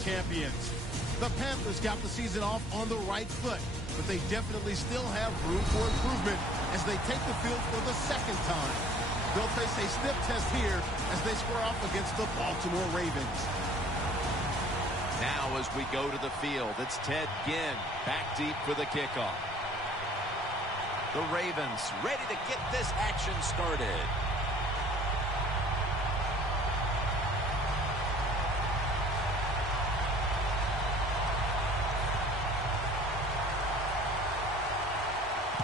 champions. The Panthers got the season off on the right foot, but they definitely still have room for improvement as they take the field for the second time. They'll face a stiff test here as they square off against the Baltimore Ravens. Now as we go to the field, it's Ted Ginn back deep for the kickoff. The Ravens ready to get this action started.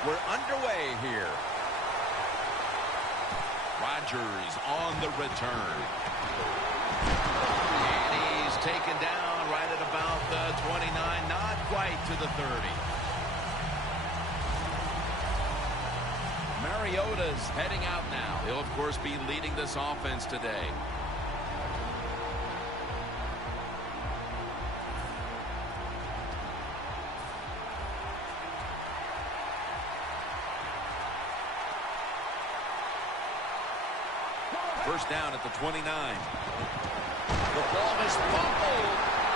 We're underway here. Rodgers on the return. And he's taken down right at about the 29, not quite to the 30. Mariota's heading out now. He'll, of course, be leading this offense today. First down at the 29. The ball is fumbled.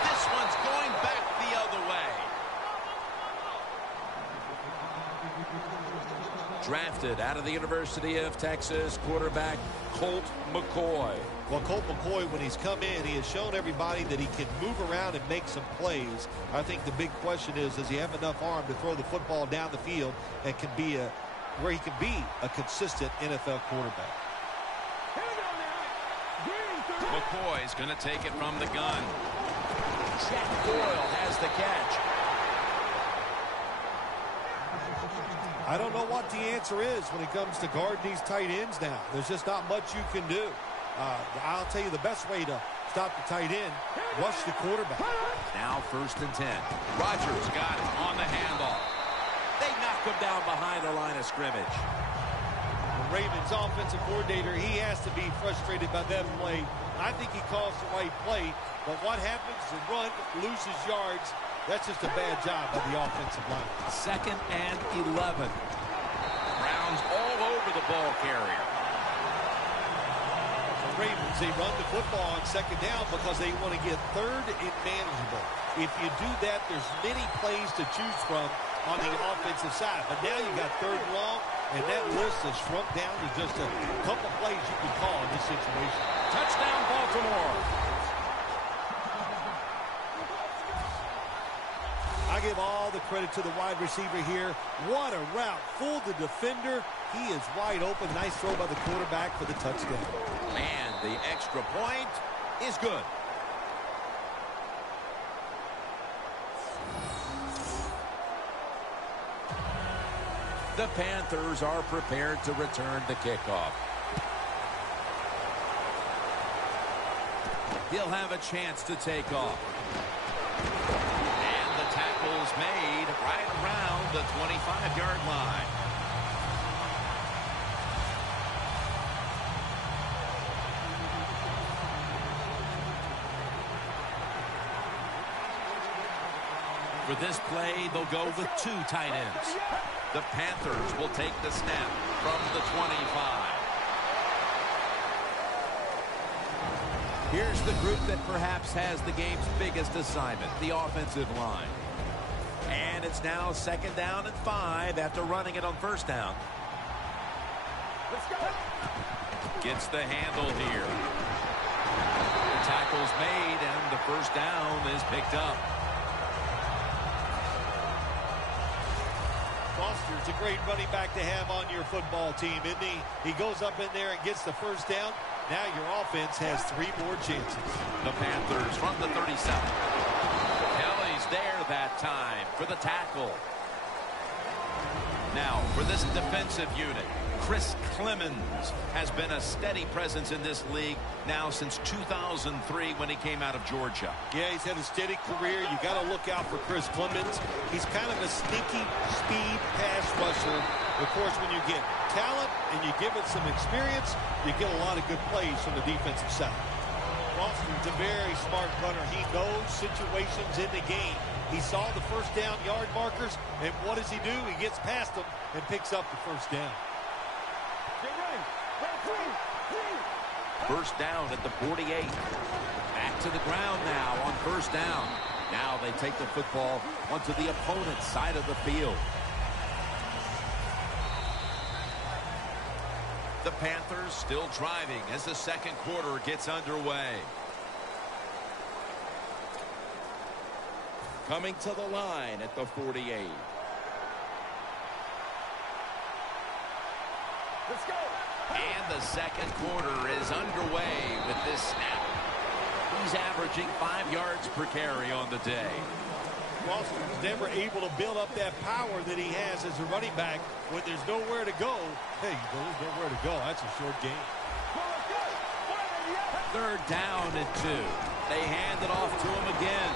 This one's going back the other way. Drafted out of the University of Texas, quarterback Colt McCoy. Well, Colt McCoy, when he's come in, he has shown everybody that he can move around and make some plays. I think the big question is, does he have enough arm to throw the football down the field and can be where he can be a consistent NFL quarterback? McCoy's going to take it from the gun. Jack Doyle has the catch. I don't know what the answer is when it comes to guarding these tight ends now. There's just not much you can do. I'll tell you the best way to stop the tight end, rush the quarterback. Now 1st and 10. Rodgers got it on the handoff. They knock him down behind the line of scrimmage. The Ravens offensive coordinator, he has to be frustrated by that play. I think he calls the right play, but what happens? The run loses yards. That's just a bad job by the offensive line. 2nd and 11. Browns all over the ball carrier. The Ravens, they run the football on 2nd down because they want to get 3rd and manageable. If you do that, there's many plays to choose from on the offensive side. But now you got 3rd and long, and that list is shrunk down to just a couple plays you can call in this situation. Touchdown, Baltimore. I give all the credit to the wide receiver here. What a route. Fooled the defender. He is wide open. Nice throw by the quarterback for the touchdown. And the extra point is good. The Panthers are prepared to return the kickoff. He'll have a chance to take off. And the tackle's made right around the 25-yard line. For this play, they'll go with 2 tight ends. The Panthers will take the snap from the 25. Here's the group that perhaps has the game's biggest assignment, the offensive line. And it's now 2nd down and 5 after running it on 1st down. Let's go. Gets the handle here. The tackle's made and the 1st down is picked up. Foster's a great running back to have on your football team, isn't he? He goes up in there and gets the 1st down. Now your offense has 3 more chances. The Panthers from the 37. Kelly's there that time for the tackle. Now for this defensive unit, Chris Clemens has been a steady presence in this league now since 2003 when he came out of Georgia. Yeah, he's had a steady career. You got to look out for Chris Clemens. He's kind of a sneaky speed pass rusher. Of course, when you get talent and you give it some experience, you get a lot of good plays from the defensive side. Foster's a very smart runner. He knows situations in the game. He saw the 1st down yard markers, and what does he do? He gets past them and picks up the 1st down. 1st down at the 48. Back to the ground now on 1st first down. Now they take the football onto the opponent's side of the field. The Panthers still driving as the second quarter gets underway. Coming to the line at the 48. Let's go. And the second quarter is underway with this snap. He's averaging 5 yards per carry on the day. Boston was never able to build up that power that he has as a running back when there's nowhere to go. Hey, there's nowhere to go. That's a short game. Third down and 2. They hand it off to him again.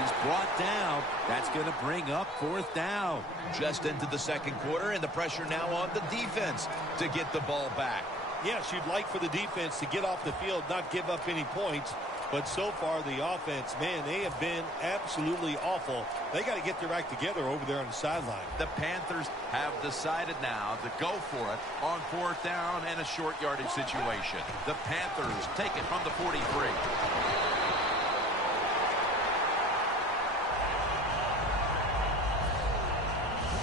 He's brought down. That's going to bring up fourth down. Just into the second quarter, and the pressure now on the defense to get the ball back. Yes, you'd like for the defense to get off the field, not give up any points. But so far, the offense, man, they have been absolutely awful. They got to get their act together over there on the sideline. The Panthers have decided now to go for it on fourth down and a short yardage situation. The Panthers take it from the 43.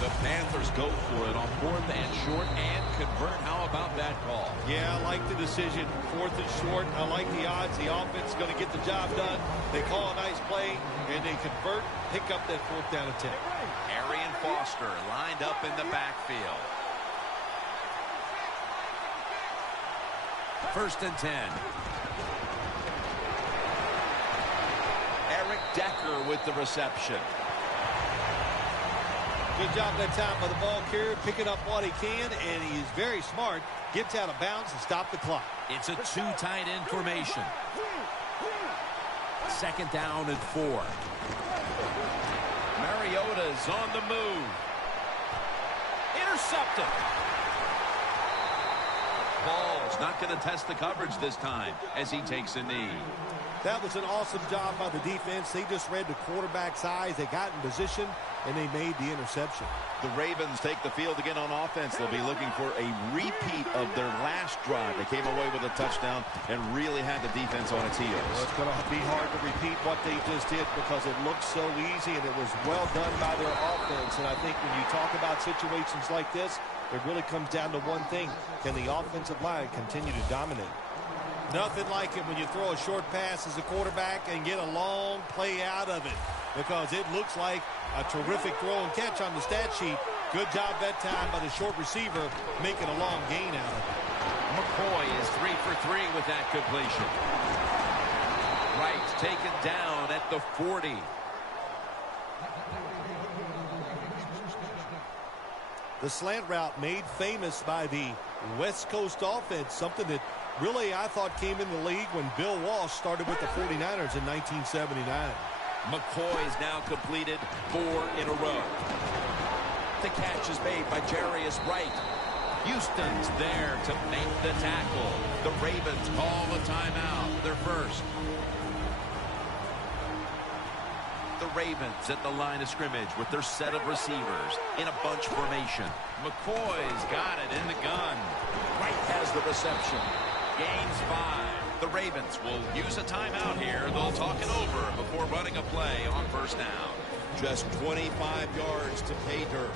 The Panthers go for it on fourth and short and convert. How about that call? Yeah, I like the decision. Fourth and short. I like the odds. The offense is going to get the job done. They call a nice play, and they convert, pick up that fourth down attempt. Arian Foster lined up in the backfield. First and 10. Eric Decker with the reception. Good job that time by the ball carrier, picking up what he can, and he is very smart. Gets out of bounds and stop the clock. It's a two tight end formation. Second down and 4. Mariota's on the move. Intercepted. Ball's not going to test the coverage this time as he takes a knee. That was an awesome job by the defense. They just read the quarterback's eyes. They got in position, and they made the interception. The Ravens take the field again on offense. They'll be looking for a repeat of their last drive. They came away with a touchdown and really had the defense on its heels. Well, it's going to be hard to repeat what they just did because it looked so easy, and it was well done by their offense. And I think when you talk about situations like this, it really comes down to one thing. Can the offensive line continue to dominate? Nothing like it when you throw a short pass as a quarterback and get a long play out of it, because it looks like a terrific throw and catch on the stat sheet. Good job that time by the short receiver making a long gain out of it. McCoy is 3 for 3 with that completion. Wright taken down at the 40. The slant route made famous by the West Coast offense, something that really I thought came in the league when Bill Walsh started with the 49ers in 1979. McCoy's now completed 4 in a row. The catch is made by Jarius Wright. Houston's there to make the tackle. The Ravens call a timeout, their first. The Ravens at the line of scrimmage with their set of receivers in a bunch formation. McCoy's got it in the gun. Wright has the reception. Gains 5. The Ravens will use a timeout here. They'll talk it over before running a play on first down. Just 25 yards to pay dirt.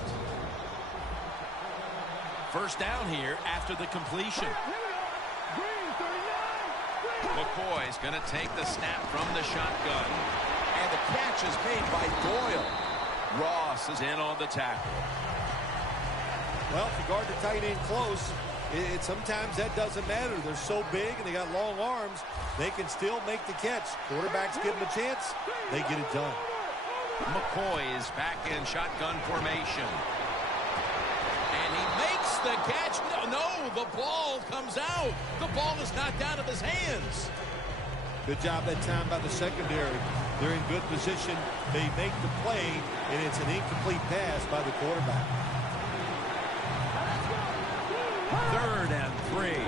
First down here after the completion. McCoy's going to take the snap from the shotgun. And the catch is made by Doyle. Ross is in on the tackle. Well, if you guard the tight end close, sometimes that doesn't matter. They're so big and they got long arms, they can still make the catch. Quarterbacks give them a chance, they get it done. McCoy is back in shotgun formation. And he makes the catch. No, the ball comes out. The ball is knocked out of his hands. Good job that time by the secondary. They're in good position. They make the play, and it's an incomplete pass by the quarterback. Third and 3. And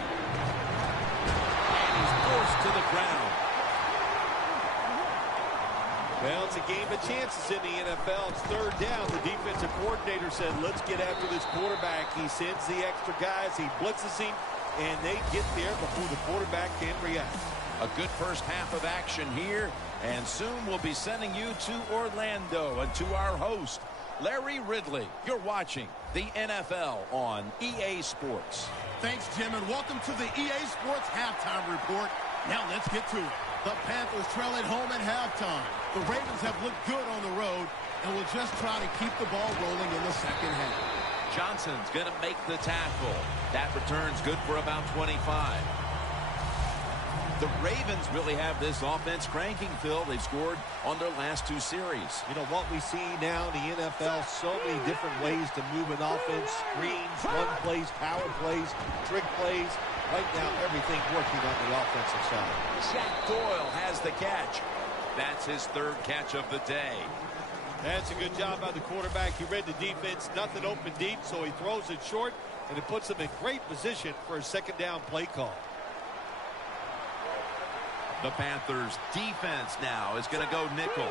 he's forced to the ground. Well, it's a game of chances in the NFL. It's third down. The defensive coordinator said, let's get after this quarterback. He sends the extra guys. He blitzes him, and they get there before the quarterback can react. A good first half of action here And soon we'll be sending you to Orlando and to our host, Larry Ridley. You're watching the NFL on EA Sports. Thanks, Jim, and welcome to the EA Sports Halftime Report. Now let's get to it. The Panthers trail at home at halftime. The Ravens have looked good on the road and will just try to keep the ball rolling in the second half. Johnson's going to make the tackle. That return's good for about 25. The Ravens really have this offense cranking, Phil. They've scored on their last 2 series. You know, what we see now in the NFL, so many different ways to move an offense. Screens, run plays, power plays, trick plays. Right now, everything's working on the offensive side. Jack Doyle has the catch. That's his 3rd catch of the day. That's a good job by the quarterback. He read the defense, nothing open deep, so he throws it short, and it puts him in great position for a 2nd down play call. The Panthers defense now is going to go nickel.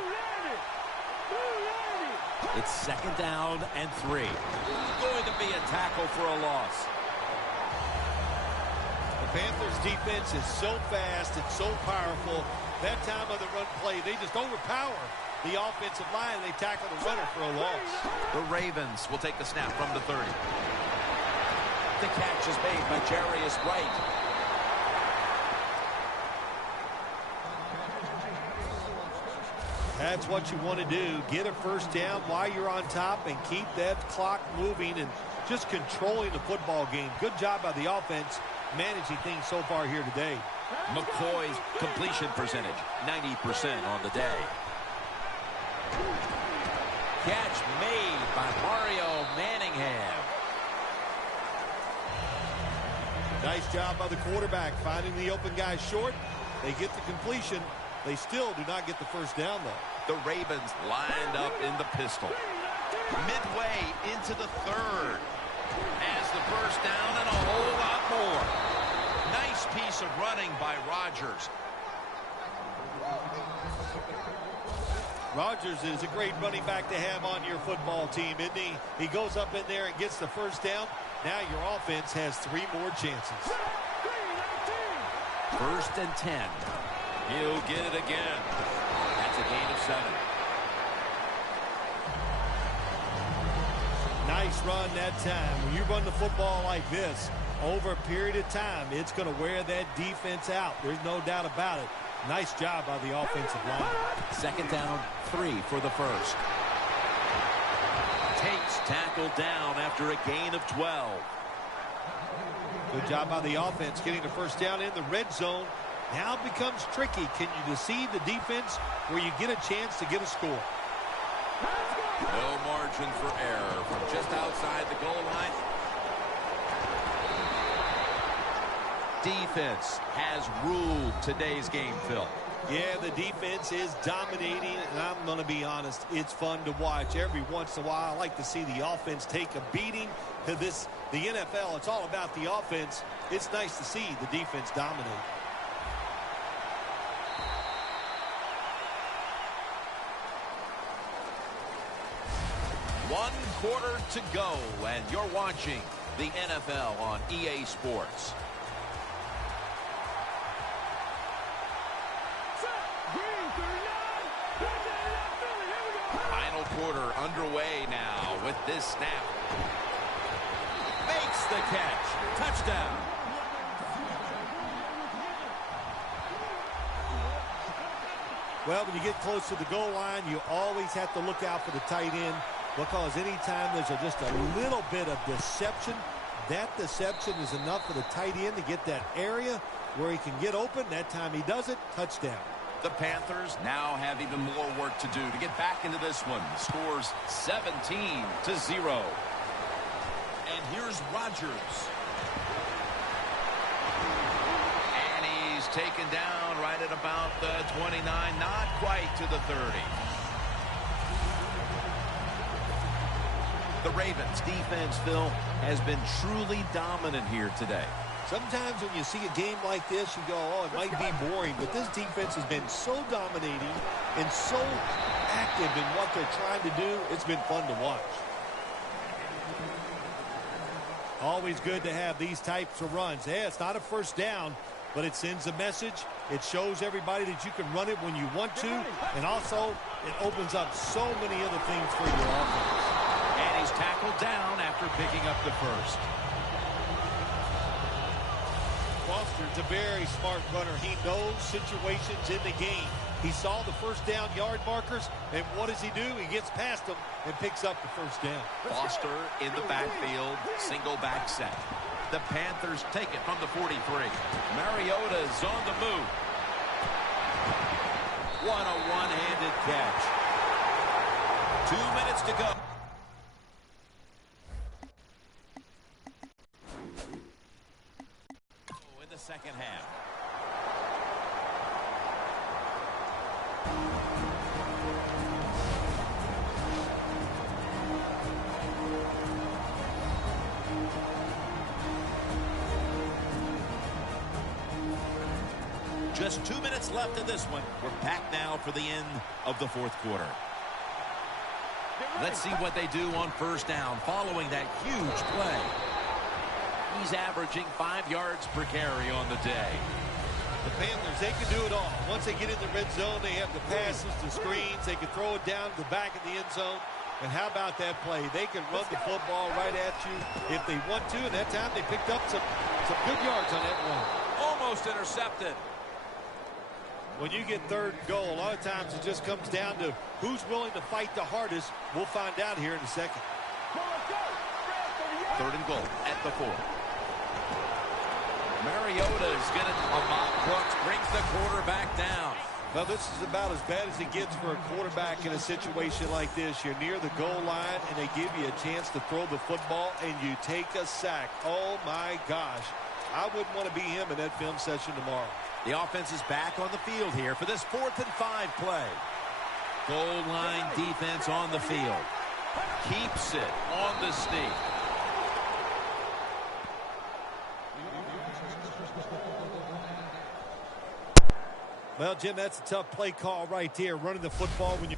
It's 2nd down and 3. Going to be a tackle for a loss. The Panthers defense is so fast and so powerful. That time of the run play, they just overpower the offensive line. They tackle the runner for a loss. The Ravens will take the snap from the 30. The catch is made by Jarius Wright. That's what you want to do. Get a 1st down while you're on top and keep that clock moving and just controlling the football game. Good job by the offense managing things so far here today. McCoy's completion percentage, 90% on the day. Catch made by Mario Manningham. Nice job by the quarterback finding the open guy short. They get the completion. They still do not get the 1st down, though. The Ravens lined up in the pistol. Midway into the 3rd. As the 1st down and a whole lot more. Nice piece of running by Rodgers. Rodgers is a great running back to have on your football team, isn't he? He goes up in there and gets the 1st down. Now your offense has 3 more chances. 1st and 10. He'll get it again. That's a gain of 7. Nice run that time. When you run the football like this, over a period of time, it's going to wear that defense out. There's no doubt about it. Nice job by the offensive line. 2nd down, 3 for the 1st. Tate's tackled down after a gain of 12. Good job by the offense getting the 1st down in the red zone. Now it becomes tricky. Can you deceive the defense where you get a chance to get a score? No margin for error from just outside the goal line. Defense has ruled today's game, Phil. Yeah, the defense is dominating, and I'm going to be honest, it's fun to watch. Every once in a while, I like to see the offense take a beating. The NFL, it's all about the offense. It's nice to see the defense dominate. One quarter to go, and you're watching the NFL on EA Sports. Final quarter underway now with this snap. Makes the catch. Touchdown. Well, when you get close to the goal line, you always have to look out for the tight end, because anytime there's just a little bit of deception, that deception is enough for the tight end to get that area where he can get open. That time he does it. Touchdown. The Panthers now have even more work to do to get back into this one. The score's 17-0. And here's Rodgers. And he's taken down right at about the 29, not quite to the 30. The Ravens defense, Phil, has been truly dominant here today. Sometimes when you see a game like this, you go, oh, it might be boring. But this defense has been so dominating and so active in what they're trying to do. It's been fun to watch. Always good to have these types of runs. Yeah, it's not a 1st down, but it sends a message. It shows everybody that you can run it when you want to, and also it opens up so many other things for your offense. And he's tackled down after picking up the first. Foster's a very smart runner. He knows situations in the game. He saw the first down yard markers, and what does he do? He gets past them and picks up the first down. Foster in the backfield, single back set. The Panthers take it from the 43. Mariota's on the move. What a one-handed catch. 2 minutes to go. In the second half. Just 2 minutes left in this one. We're back now for the end of the fourth quarter. Let's see what they do on first down following that huge play. He's averaging 5 yards per carry on the day. The Panthers, they can do it all. Once they get in the red zone, they have the passes, the screens. They can throw it down to the back of the end zone. And how about that play? They can run the football right at you if they want to. And that time they picked up some good yards on that run. Almost intercepted. When you get third and goal, a lot of times it just comes down to who's willing to fight the hardest. We'll find out here in a second. Third and goal at the 4. Mariota is going to, Ahmad Brooks brings the quarterback down. Well, this is about as bad as it gets for a quarterback in a situation like this. You're near the goal line, and they give you a chance to throw the football, and you take a sack. Oh, my gosh. I wouldn't want to be him in that film session tomorrow. The offense is back on the field here for this 4th and 5 play. Goal line defense on the field. Keeps it on the sneak. Well, Jim, that's a tough play call right there, running the football when you